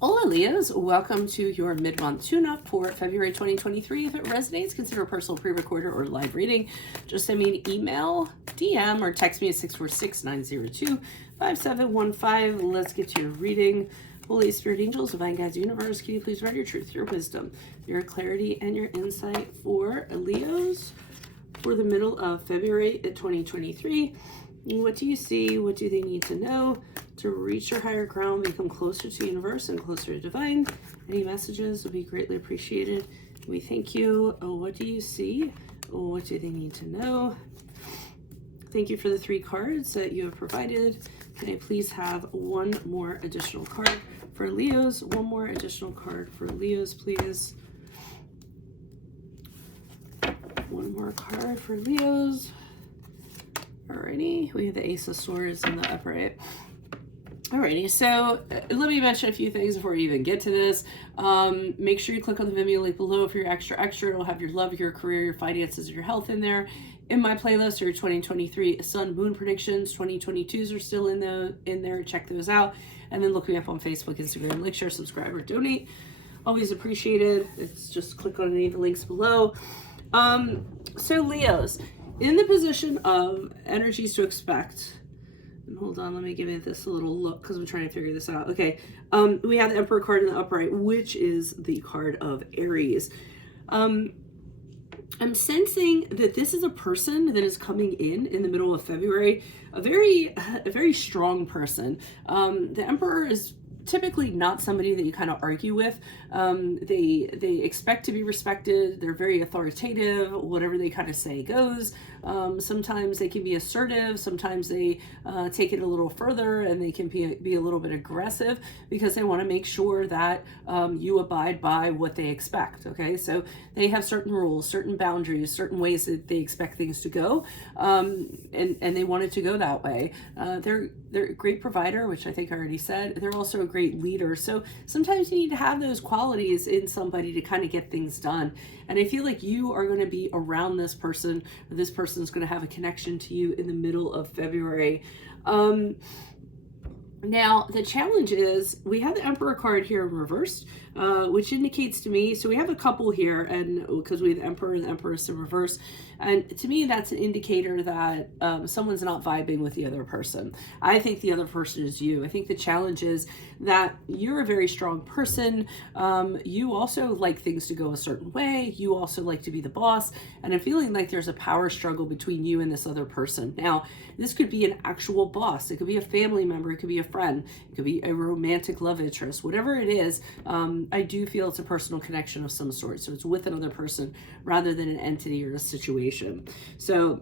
Hola Leos, welcome to your mid-month tune-up for February 2023. If it resonates, consider a personal pre-recorder or live reading. Just send me an email, DM, or text me at 646-902-5715. Let's get to your reading. Holy Spirit, angels, divine guides, universe, can you please write your truth, your wisdom, your clarity, and your insight for Leos for the middle of February 2023. What do you see? What do they need to know to reach your higher ground, become closer to the universe and closer to divine? Any messages would be greatly appreciated. We thank you. What do you see? What do they need to know? Thank you for the 3 cards that you have provided. Can I please have one more additional card for Leos? One more additional card for Leos, please. One more card for Leos. Alrighty, we have the Ace of Swords in the upright. Alrighty, so let me mention a few things before we even get to this. Make sure you click on the Venmo link below for your extra. It'll have your love, your career, your finances, your health in there. In my playlist, your 2023 Sun Moon predictions. 2022s are still in there. Check those out. And then look me up on Facebook, Instagram. Like, share, subscribe, or donate. Always appreciated. It's just click on any of the links below. So Leos, in the position of energies to expect, and hold on, let me give it this a little look because I'm trying to figure this out. Okay, we have the Emperor card in the upright, which is the card of Aries. I'm sensing that this is a person that is coming in the middle of February, a very strong person. The Emperor is typically not somebody that you kind of argue with. They expect to be respected. They're very authoritative. Whatever they kind of say goes. Sometimes they can be assertive. Sometimes they take it a little further, and they can be a little bit aggressive because they want to make sure that you abide by what they expect. Okay, so they have certain rules, certain boundaries, certain ways that they expect things to go, and they want it to go that way. They're a great provider, which I think I already said. They're also a great leader. So sometimes you need to have those qualities in somebody to kind of get things done. And I feel like you are going to be around this person, or this person is going to have a connection to you in the middle of February. Now, the challenge is we have the Emperor card here reversed, which indicates to me, so we have a couple here, and because we have the Emperor and the Empress in reverse, and to me, that's an indicator that someone's not vibing with the other person. I think the other person is you. I think the challenge is that you're a very strong person. You also like things to go a certain way. You also like to be the boss, and I'm feeling like there's a power struggle between you and this other person. Now, this could be an actual boss. It could be a family member. It could be a friend. It could be a romantic love interest. Whatever it is, I do feel it's a personal connection of some sort. So it's with another person rather than an entity or a situation. So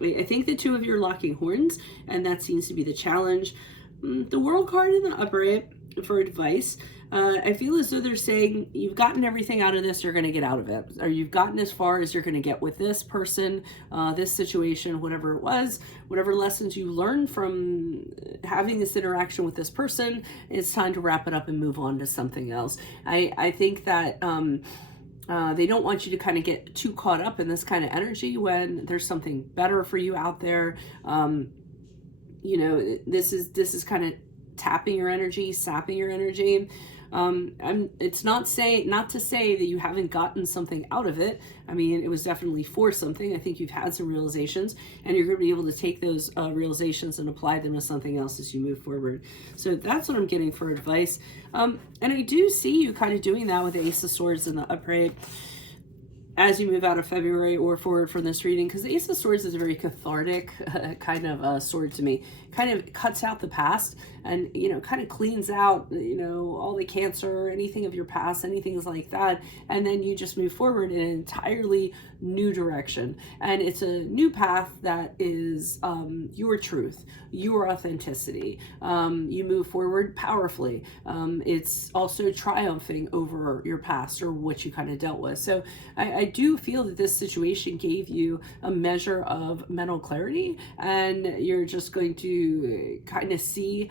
I think the two of you are locking horns, and that seems to be the challenge. The World card in the upright for advice. I feel as though they're saying you've gotten everything out of this, you're going to get out of it. Or you've gotten as far as you're going to get with this person, this situation, whatever it was, whatever lessons you learned from having this interaction with this person, it's time to wrap it up and move on to something else. I think that they don't want you to kind of get too caught up in this kind of energy when there's something better for you out there. You know, this is kind of tapping your energy, sapping your energy. It's not to say that you haven't gotten something out of it. I mean, it was definitely for something. I think you've had some realizations, and you're going to be able to take those realizations and apply them to something else as you move forward. So that's what I'm getting for advice. And I do see you kind of doing that with the Ace of Swords in the upright as you move out of February or forward from this reading, because the Ace of Swords is a very cathartic kind of sword to me. Kind of cuts out the past and, you know, kind of cleans out, you know, all the cancer, anything of your past, anything like that. And then you just move forward in an entirely new direction. And it's a new path that is your truth, your authenticity. You move forward powerfully. It's also triumphing over your past or what you kind of dealt with. So I do feel that this situation gave you a measure of mental clarity, and you're just going to kind of see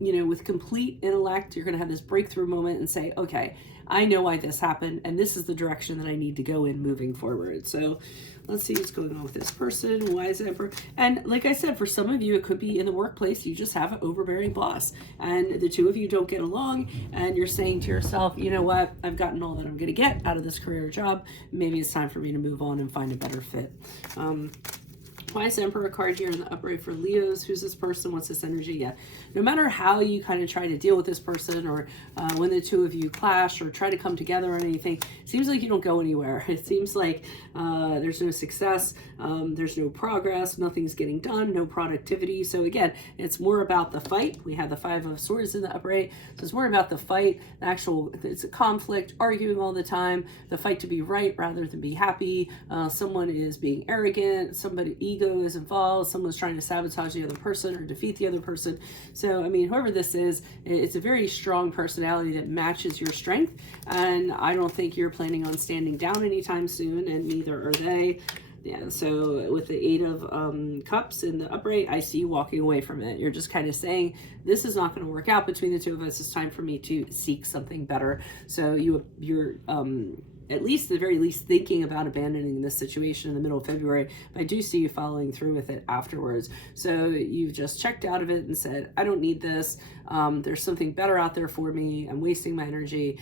with complete intellect, you're going to have this breakthrough moment and say, okay, I know why this happened, and this is the direction that I need to go in moving forward. So let's see what's going on with this person. Why is Emperor? And like I said, for some of you, it could be in the workplace. You just have an overbearing boss, and the two of you don't get along, and you're saying to yourself, you know what? I've gotten all that I'm going to get out of this career or job. Maybe it's time for me to move on and find a better fit. Why is Emperor card here in the upright for Leos? Who's this person? What's this energy? Yeah, no matter how you kind of try to deal with this person, or when the two of you clash or try to come together on anything, it seems like you don't go anywhere. It seems like there's no success, there's no progress, nothing's getting done, no productivity. So again, it's more about the fight. We have the Five of Swords in the upright, so it's more about the fight, the actual, it's a conflict, arguing all the time, the fight to be right rather than be happy. Someone is being arrogant, somebody ego is involved, someone's trying to sabotage the other person or defeat the other person. So I mean, whoever this is, it's a very strong personality that matches your strength, and I don't think you're planning on standing down anytime soon, and neither are they. Yeah, so with the Eight of Cups in the upright, I see you walking away from it. You're just kind of saying, this is not going to work out between the two of us. It's time for me to seek something better. So you're at least, the very least, thinking about abandoning this situation in the middle of February, but I do see you following through with it afterwards. So you've just checked out of it and said, I don't need this. There's something better out there for me. I'm wasting my energy.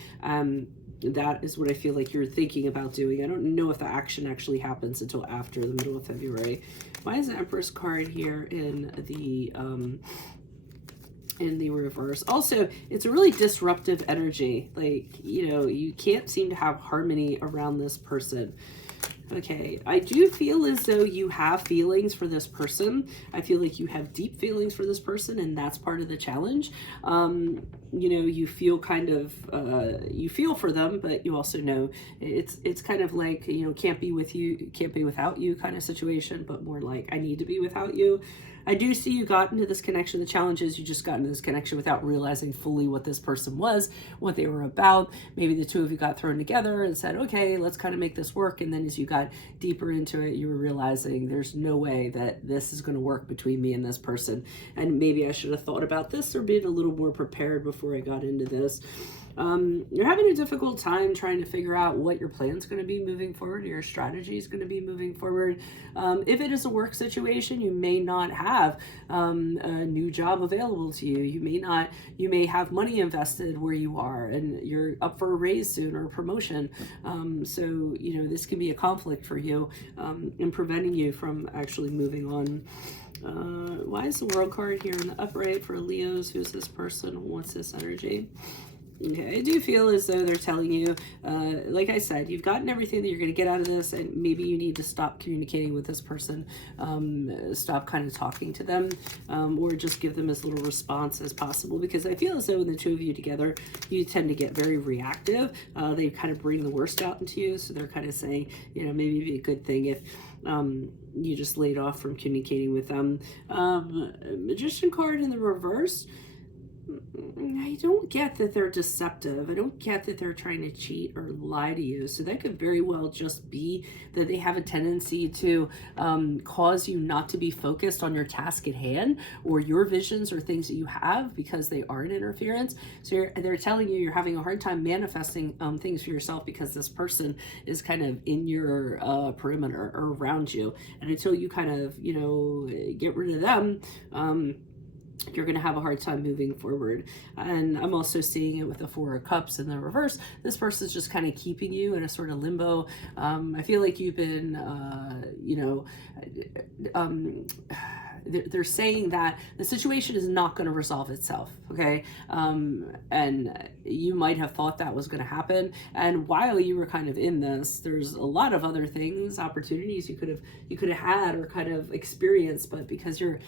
That is what I feel like you're thinking about doing. I don't know if the action actually happens until after the middle of February. Why is the Empress card here in the reverse? Also, it's a really disruptive energy. Like, you can't seem to have harmony around this person. Okay, I do feel as though you have feelings for this person. I feel like you have deep feelings for this person, and that's part of the challenge. You feel kind of, you feel for them, but you also know it's kind of like, can't be with you, can't be without you kind of situation, but more like, I need to be without you. I do see you got into this connection. The challenge is you just got into this connection without realizing fully what this person was, what they were about. Maybe the two of you got thrown together and said, okay, let's kind of make this work. And then as you got deeper into it, you were realizing there's no way that this is going to work between me and this person. And maybe I should have thought about this or been a little more prepared before I got into this. You're having a difficult time trying to figure out what your plan's going to be moving forward, your strategy is going to be moving forward. If it is a work situation, you may not have a new job available to you. You may have money invested where you are, and you're up for a raise soon or a promotion. So this can be a conflict for you in preventing you from actually moving on. Why is the World card here in the upright for Leos? Who's this person? What's this energy? Okay, I do feel as though they're telling you, like I said, you've gotten everything that you're going to get out of this, and maybe you need to stop communicating with this person, stop kind of talking to them, or just give them as little response as possible, because I feel as though when the two of you together, you tend to get very reactive. They kind of bring the worst out into you, so they're kind of saying, maybe it'd be a good thing if you just laid off from communicating with them. Magician card in the reverse. I don't get that they're deceptive. I don't get that they're trying to cheat or lie to you. So that could very well just be that they have a tendency to cause you not to be focused on your task at hand or your visions or things that you have, because they are an interference. So they're telling you you're having a hard time manifesting things for yourself because this person is kind of in your perimeter or around you. And until you kind of, get rid of them, you're going to have a hard time moving forward. And I'm also seeing it with the Four of Cups in the reverse. This person's just kind of keeping you in a sort of limbo. I feel like you've been, they're saying that the situation is not going to resolve itself, okay? And you might have thought that was going to happen. And while you were kind of in this, there's a lot of other things, opportunities you could have had or kind of experienced, but because you're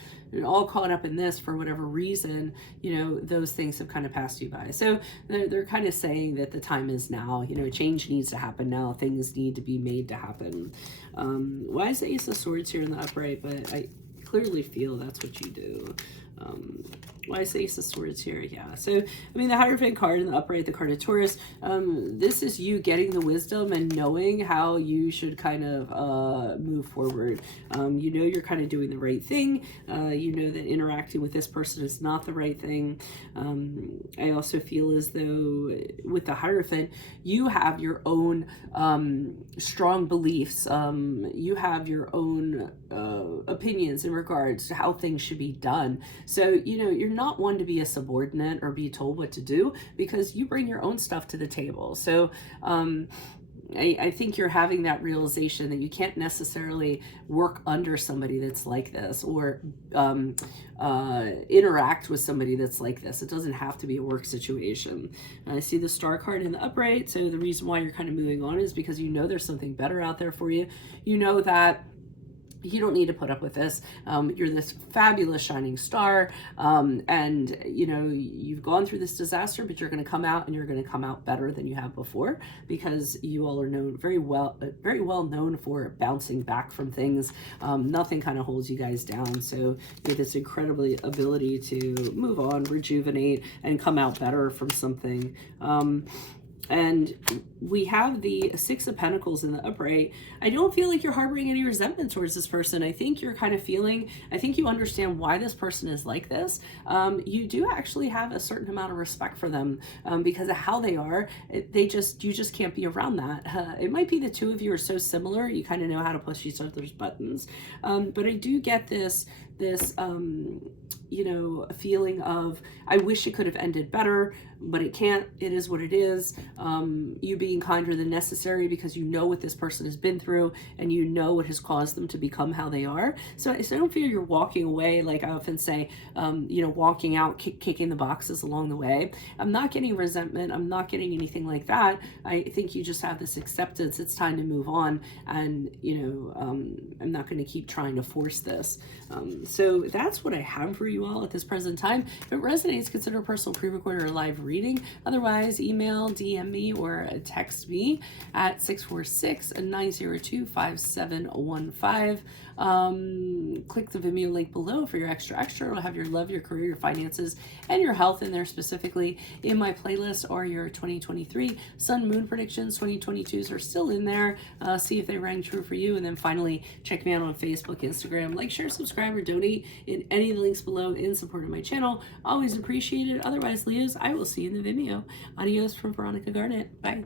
all caught up in this for whatever reason, those things have kind of passed you by. So they're kind of saying that the time is now. Change needs to happen now. Things need to be made to happen. Why is the Ace of Swords here in the upright? But I clearly feel that's what you do. Why is Ace of Swords here? Yeah. So, I mean, the Hierophant card in the upright, the card of Taurus, this is you getting the wisdom and knowing how you should kind of move forward. You know you're kind of doing the right thing. You know that interacting with this person is not the right thing. I also feel as though with the Hierophant, you have your own strong beliefs. You have your own opinions in regards to how things should be done. So, you know, you're not one to be a subordinate or be told what to do, because you bring your own stuff to the table. So I think you're having that realization that you can't necessarily work under somebody that's like this, or interact with somebody that's like this. It doesn't have to be a work situation. I see the Star card in the upright. So the reason why you're kind of moving on is because you know there's something better out there for you. You know that you don't need to put up with this. You're this fabulous shining star, and you know you've gone through this disaster, but you're going to come out, and you're going to come out better than you have before, because you all are known very well known for bouncing back from things. Nothing kind of holds you guys down. So you have this incredibly ability to move on, rejuvenate, and come out better from something. And we have the Six of Pentacles in the upright. I don't feel like you're harboring any resentment towards this person. I think you're kind of feeling, I think you understand why this person is like this. You do actually have a certain amount of respect for them because of how they are. You just can't be around that. It might be the two of you are so similar, you kind of know how to push each other's buttons. But I do get this you know, a feeling of, I wish it could have ended better, but it can't. It is what it is. You being kinder than necessary because you know what this person has been through, and you know what has caused them to become how they are. So I don't feel you're walking away, like I often say, you know, walking out, kicking the boxes along the way. I'm not getting resentment. I'm not getting anything like that. I think you just have this acceptance. It's time to move on. And, you know, I'm not going to keep trying to force this. So that's what I have for you all at this present time. If it resonates, consider a personal pre-recorded or live reading. Otherwise, email, DM me, or text me at 646-902-5715. Click the Vimeo link below for your extra. It'll have your love, your career, your finances, and your health in there specifically. In my playlist are your 2023 Sun Moon predictions. 2022s are still in there. See if they rang true for you. And then finally, check me out on Facebook, Instagram. Like, share, subscribe, or donate in any of the links below in support of my channel. Always appreciate it. Otherwise, Leos, I will see you in the Vimeo. Adios from Veronica Garnet. Bye.